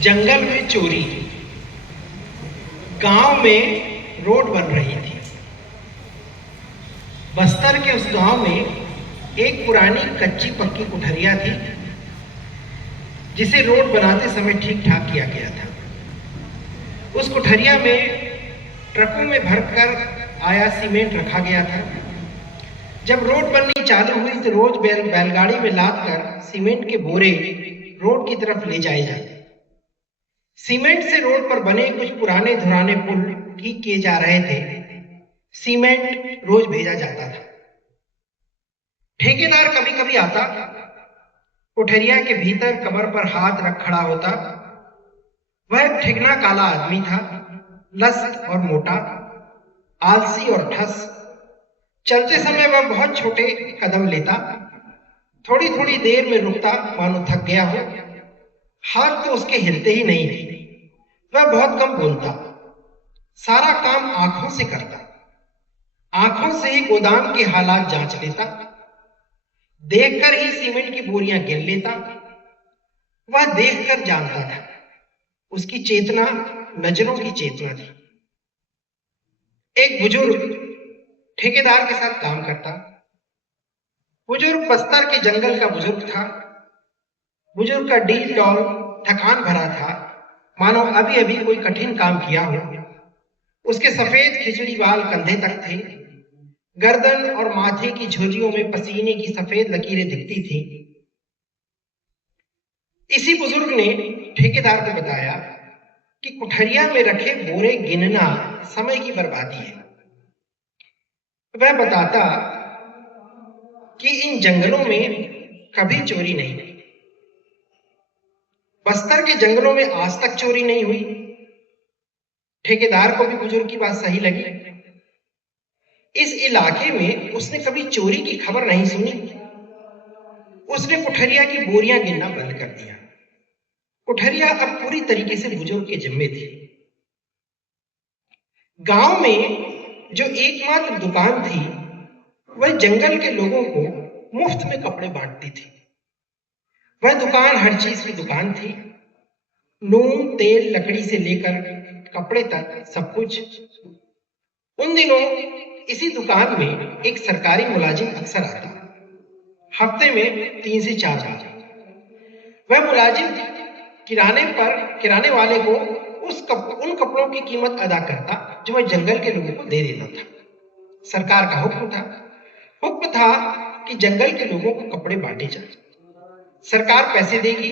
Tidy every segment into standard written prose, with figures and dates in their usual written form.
जंगल में चोरी, गांव में रोड बन रही थी। बस्तर के उस गांव में एक पुरानी कच्ची पक्की कुठरिया थी जिसे रोड बनाते समय ठीक ठाक किया गया था। उस कुठरिया में ट्रकों में भरकर आया सीमेंट रखा गया था। जब रोड बननी चालू हुई तो रोज बैलगाड़ी में लाद कर सीमेंट के बोरे रोड की तरफ ले जाए जाते। सीमेंट से रोड पर बने कुछ पुराने धुराने पुल ठीक किए जा रहे थे। सीमेंट रोज भेजा जाता था। ठेकेदार कभी कभी आता, कोठरिया के भीतर कमर पर हाथ रख खड़ा होता। वह ठिगना काला आदमी था, लस्त और मोटा, आलसी और ठस। चलते समय वह बहुत छोटे कदम लेता, थोड़ी थोड़ी देर में रुकता मानो थक गया हो। हाथ तो उसके हिलते ही नहीं थे। वह बहुत कम बोलता, सारा काम आंखों से करता। आंखों से ही गोदाम के हालात जांच लेता, देखकर ही सीमेंट की बोरियां गिन लेता। वह देखकर जानता था, उसकी चेतना नजरों की चेतना थी। एक बुजुर्ग ठेकेदार के साथ काम करता। बुजुर्ग बस्तर के जंगल का बुजुर्ग था। बुजुर्ग का डील डॉल थकान भरा था, मानो अभी अभी कोई कठिन काम किया हो। उसके सफेद खिचड़ी बाल कंधे तक थे। गर्दन और माथे की झुर्रियों में पसीने की सफेद लकीरें दिखती थी। इसी बुजुर्ग ने ठेकेदार को बताया कि कुठरिया में रखे बोरे गिनना समय की बर्बादी है। वह बताता कि इन जंगलों में कभी चोरी नहीं हुई। बस्तर के जंगलों में आज तक चोरी नहीं हुई। ठेकेदार को भी बुजुर्ग की बात सही लगी। इस इलाके में उसने कभी चोरी की खबर नहीं सुनी। उसने कुठरिया की बोरियां गिनना बंद कर दिया। कुठरिया अब पूरी तरीके से बुजुर्ग के जिम्मे थी। गांव में जो एकमात्र दुकान थी, वह जंगल के लोगों को मुफ्त में कपड़े बांटती थी। वह दुकान हर चीज की दुकान थी, नून तेल लकड़ी से लेकर कपड़े तक सब कुछ। उन दिनों इसी दुकान में एक सरकारी मुलाजिम अक्सर आता, हफ्ते में 3 से 4 बार। वह मुलाजिम किराने वाले को उन कपड़ों की कीमत अदा करता जो वह जंगल के लोगों को दे देता था। सरकार का हुक्म था कि जंगल के लोगों को कपड़े बांटे जाए। सरकार पैसे देगी,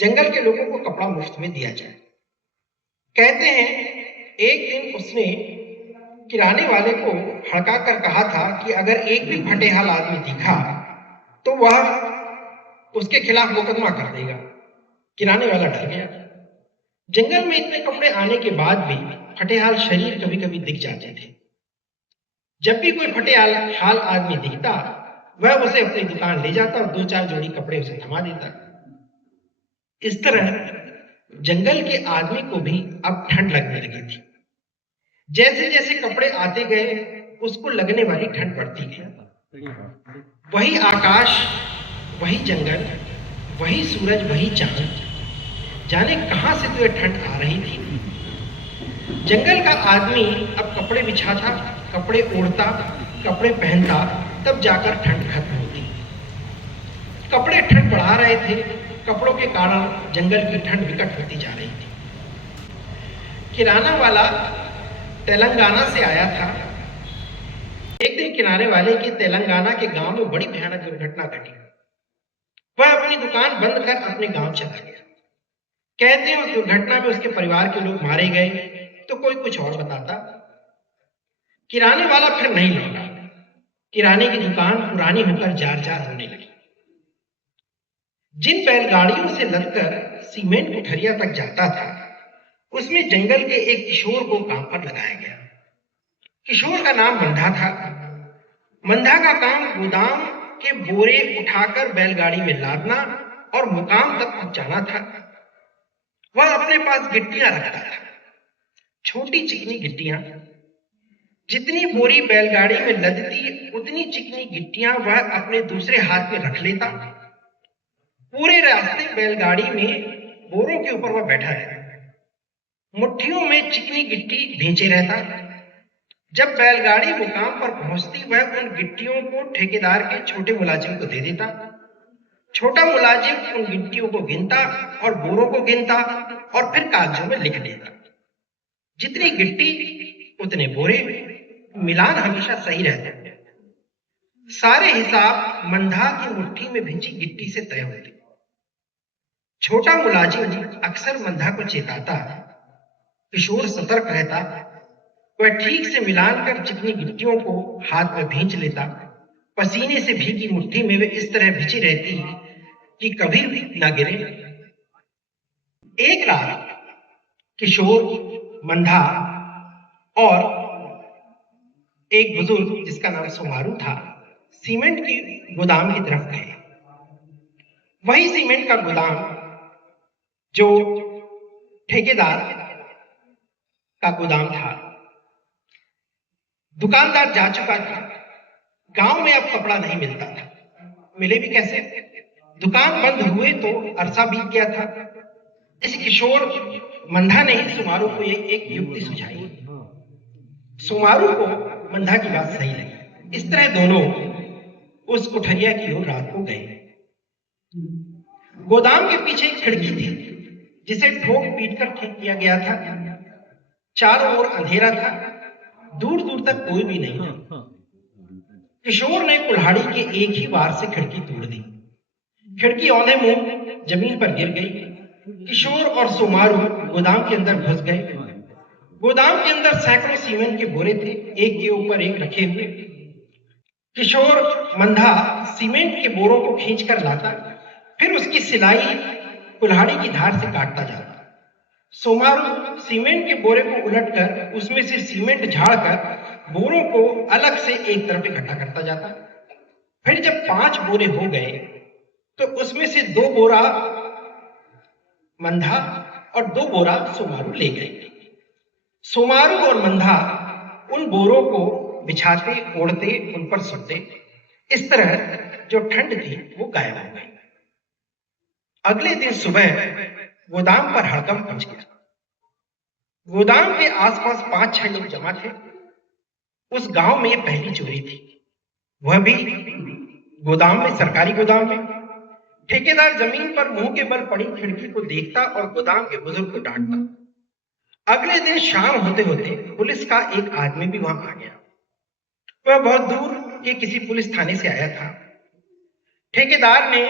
जंगल के लोगों को कपड़ा मुफ्त में दिया जाए। कहते हैं एक दिन उसने किराने वाले को हड़का कर कहा था कि अगर एक भी फटेहाल आदमी दिखा तो वह उसके खिलाफ मुकदमा कर देगा। किराने वाला डर गया। जंगल में इतने कपड़े आने के बाद भी फटेहाल शरीर कभी कभी दिख जाते थे। जब भी कोई फटेहाल आदमी दिखता, वह उसे अपनी दुकान ले जाता और 2-4 जोड़ी कपड़े उसे थमा देता। इस तरह जंगल के आदमी को भी अब ठंड लगने लगी थी। जैसे जैसे कपड़े आते गए, उसको लगने वाली ठंड बढ़ती गई। वही आकाश, वही जंगल, वही सूरज, वही चांद, जाने कहां से तो यह ठंड आ रही थी। जंगल का आदमी अब कपड़े बिछाता, कपड़े ओढ़ता, कपड़े पहनता, तब जाकर ठंड खत्म होती। कपड़े ठंड बढ़ा रहे थे। कपड़ों के कारण जंगल की ठंड विकट होती जा रही थी। किराना वाला तेलंगाना से आया था। एक दिन किराने वाले की तेलंगाना के गांव में बड़ी भयानक दुर्घटना घटी। वह अपनी दुकान बंद कर अपने गांव चला गया। कहते हैं उस दुर्घटना में उसके परिवार के लोग मारे गए, तो कोई कुछ और बताता। किराने वाला फिर नहीं लौटा। किराने की दुकान पुरानी होकर जार जार होने लगी। जिन बैलगाड़ियों से लदकर सीमेंट कुठरिया तक जाता था, उसमें जंगल के एक किशोर को काम पर लगाया गया। किशोर का नाम मंधा था। मंधा का काम गोदाम के बोरे उठाकर बैलगाड़ी में लादना और मुकाम तक पहुंचाना था। वह अपने पास गिट्टियां रखता था, छोटी चिकनी गिट्टियां। जितनी बोरी बैलगाड़ी में लदती, उतनी चिकनी गिट्टियां वह अपने दूसरे हाथ में रख लेता। पूरे रास्ते एक बैलगाड़ी में बोरों के ऊपर वह बैठा रहता, मुट्ठियों में चिकनी गिट्टी भींचे रहता। जब बैलगाड़ी मुकाम पर पहुंचती, वह उन गिट्टियों को ठेकेदार के छोटे मुलाजिम को दे देता। छोटा मुलाजिम उन गिट्टियों को गिनता और बोरों को गिनता और फिर कागजों में लिख देता। जितनी गिट्टी उतने बोरे, मिलान हमेशा सही रहता। सारे हिसाब मंधा की मुट्ठी में भिंची गिट्टी से तय होते। छोटा मुलाजिम अक्सर मंधा को चेताता, किशोर सतर्क रहता। वह ठीक से मिलान कर चिकनी गिट्टियों को हाथ में भींच लेता। पसीने से भीगी मुट्ठी में वे इस तरह भिंची रहती कि कभी ना गिरे। एक रात किशोर, मंधा और एक बुजुर्ग जिसका नाम सुमारू था, सीमेंट की गोदाम की तरफ गए। वही सीमेंट का गोदाम जो ठेकेदार का गोदाम था। दुकानदार जा चुका था। गांव में अब कपड़ा नहीं मिलता था। मिले भी कैसे? दुकान बंद हुए तो अरसा बीत गया था। इस किशोर मंधा ने सुमारू को एक युक्ति सुझाई। सुमारू को मंधा की बात सही लगी। इस तरह दोनों उस कुठरिया की ओर रात को गए। गोदाम के पीछे एक खिड़की थी जिसे ठोक पीट कर ठीक किया गया था। चारों ओर अंधेरा था, दूर दूर तक कोई भी नहीं था। किशोर ने कुल्हाड़ी के एक ही वार से खिड़की तोड़ दी। खिड़की औंधे मुंह जमीन पर गिर गई। किशोर और सुमारू गोदाम के अंदर घुस गए। गोदाम के अंदर सैकड़ों सीमेंट के बोरे थे, एक के ऊपर एक रखे हुए। किशोर मंधा सीमेंट के बोरों को खींचकर लाता, फिर उसकी सिलाई कुल्हाड़ी की धार से काटता जाता। सुमारू सीमेंट के बोरे को उलटकर उसमें से सीमेंट झाड़कर बोरों को अलग से एक तरफ इकट्ठा करता जाता। फिर जब 5 बोरे हो गए तो उसमें से 2 बोरा मंधा और 2 बोरा सुमारू ले गए। सुमारू और मंधा उन बोरों को बिछाते, ओढ़ते, उन पर सोते। इस तरह जो ठंड थी वो गायब हो गई। अगले दिन सुबह गोदाम पर हड़कंप मच गया। गोदाम के आसपास 5-6 लोग जमा थे। उस गांव में ये पहली चोरी थी, वह भी गोदाम में, सरकारी गोदाम में। ठेकेदार जमीन पर मुंह के बल पड़ी खिड़की को देखता और गोदाम के बुजुर्ग को डांटता। अगले दिन शाम होते होते पुलिस का एक आदमी भी वहां आ गया। वह बहुत दूर के किसी पुलिस थाने से आया था। ठेकेदार ने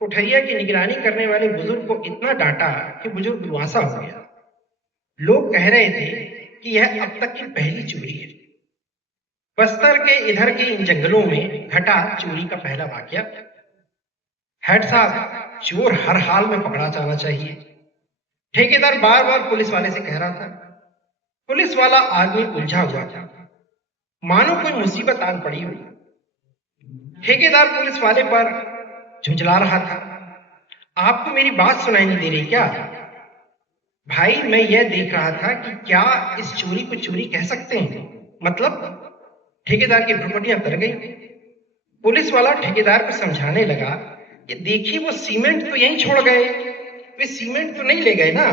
कोठरिया की निगरानी करने वाले बुजुर्ग को इतना डांटा कि बुजुर्ग दुआसा हो गया। लोग कह रहे थे कि यह अब तक की पहली चोरी है। बस्तर के इधर के इन जंगलों में घटा चोरी का पहला वाकया। हेड साहब, चोर हर हाल में पकड़ा जाना चाहिए, ठेकेदार बार बार पुलिस वाले से कह रहा था। पुलिस वाला आदमी उलझा हुआ था, मानो कोई मुसीबत आन पड़ी हुई। ठेकेदार पुलिस वाले पर झुंझला रहा था। आपको मेरी बात सुनाई नहीं दे रही क्या? भाई, मैं यह देख रहा था कि क्या इस चोरी को चोरी कह सकते हैं? मतलब? ठेकेदार की भ्रुकुटियां तर गई। पुलिस वाला ठेकेदार को समझाने लगा कि देखिए, वो सीमेंट तो यहीं छोड़ गए, वे सीमेंट तो नहीं ले गए ना।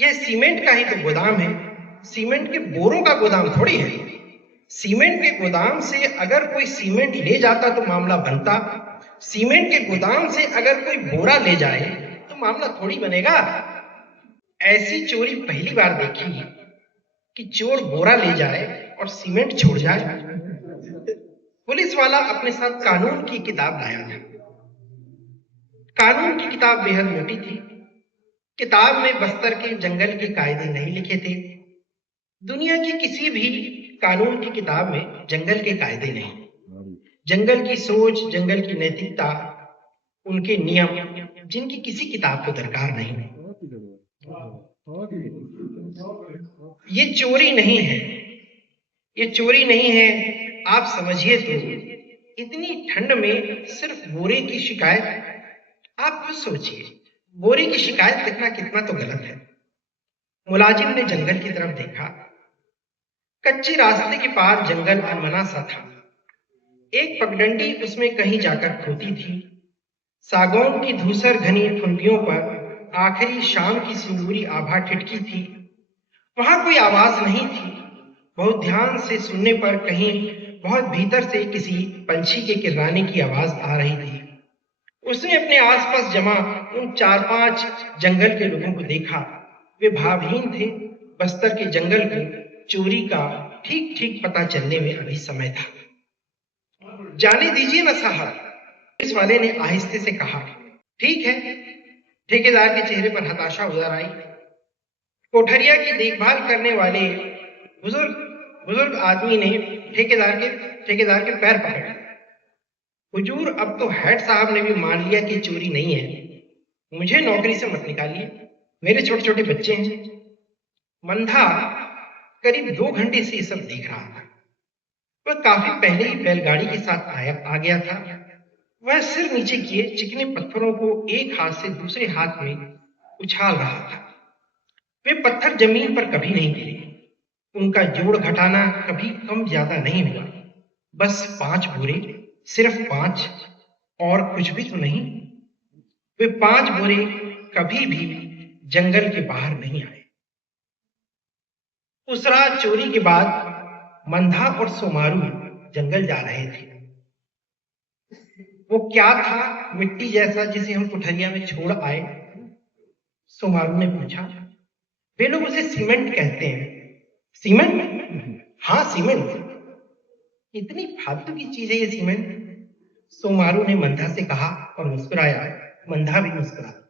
यह सीमेंट का ही तो गोदाम है, सीमेंट के बोरों का गोदाम थोड़ी है। सीमेंट के गोदाम से अगर कोई सीमेंट ले जाता तो मामला बनता, सीमेंट के गोदाम से अगर कोई बोरा ले जाए तो मामला थोड़ी बनेगा। ऐसी चोरी पहली बार देखी कि चोर बोरा ले जाए और सीमेंट छोड़ जाए। पुलिस वाला अपने साथ कानून की किताब लाया था। कानून की किताब बेहद मोटी थी। किताब में बस्तर के जंगल के कायदे नहीं लिखे थे। दुनिया की किसी भी कानून की किताब में जंगल के कायदे नहीं। जंगल की सोच, जंगल की नैतिकता, उनके नियम, जिनकी किसी किताब को दरकार नहीं। ये चोरी नहीं है, ये चोरी नहीं है। आप समझिए तो, इतनी ठंड में सिर्फ बोरे की शिकायत। आप खुद सोचिए, बोरे की शिकायत लिखना कितना तो गलत है। मुलाजिम ने जंगल की तरफ देखा। कच्चे रास्ते के पार जंगल अनमना सा था। एक पगडंडी उसमें कहीं जाकर खोती थी। सागौन की धूसर घनी ठुमकियों पर आखिरी शाम की सिंदूरी आभा ठिठकी थी। वहां कोई आवाज नहीं थी। बहुत ध्यान से सुनने पर कहीं बहुत भीतर से किसी पंछी के किर्राने की आवाज आ रही थी। उसने अपने आसपास जमा उन 4-5 जंगल के लोगों को देखा। वे भावहीन थे। बस्तर के जंगल को चोरी का ठीक ठीक पता चलने में अभी समय था। जाने दीजिए ना साहब, पुलिस वाले ने आहिस्ते से कहा। ठीक है। ठेकेदार के चेहरे पर हताशा उतर आई। कोठरिया की देखभाल करने वाले बुजुर्ग बुजुर्ग आदमी ने ठेकेदार के पैर पकड़े। हुजूर, अब तो हेड साहब ने भी मान लिया कि चोरी नहीं है। मुझे नौकरी से मत निकालिए। मेरे छोटे छोटे बच्चे हैं। मंधा करीब 2 घंटे से ये सब देख रहा था। वह काफी पहले ही बैलगाड़ी के साथ आ गया था। वह सिर नीचे किए चिकने पत्थरों को एक हाथ से दूसरे हाथ में उछाल रहा था। वे पत्थर जमीन पर कभी नहीं गिरे। उनका जोड़ घटाना कभी कम ज्यादा नहीं हुआ। बस 5 बोरे, सिर्फ 5, और कुछ भी तो नहीं। वे 5 बोरे कभी भी जंगल के बाहर नहीं आए। उस रात चोरी के बाद मंधा और सोमारू जंगल जा रहे थे। वो क्या था मिट्टी जैसा जिसे हम कुठरिया में छोड़ आए? सोमारू ने पूछा। वे लोग उसे सीमेंट कहते हैं। सीमेंट? हाँ, सीमेंट। इतनी फालतू की चीज है ये सीमेंट। सोमारू ने मंधा से कहा और मुस्कुराया। मंधा भी मुस्कुराया।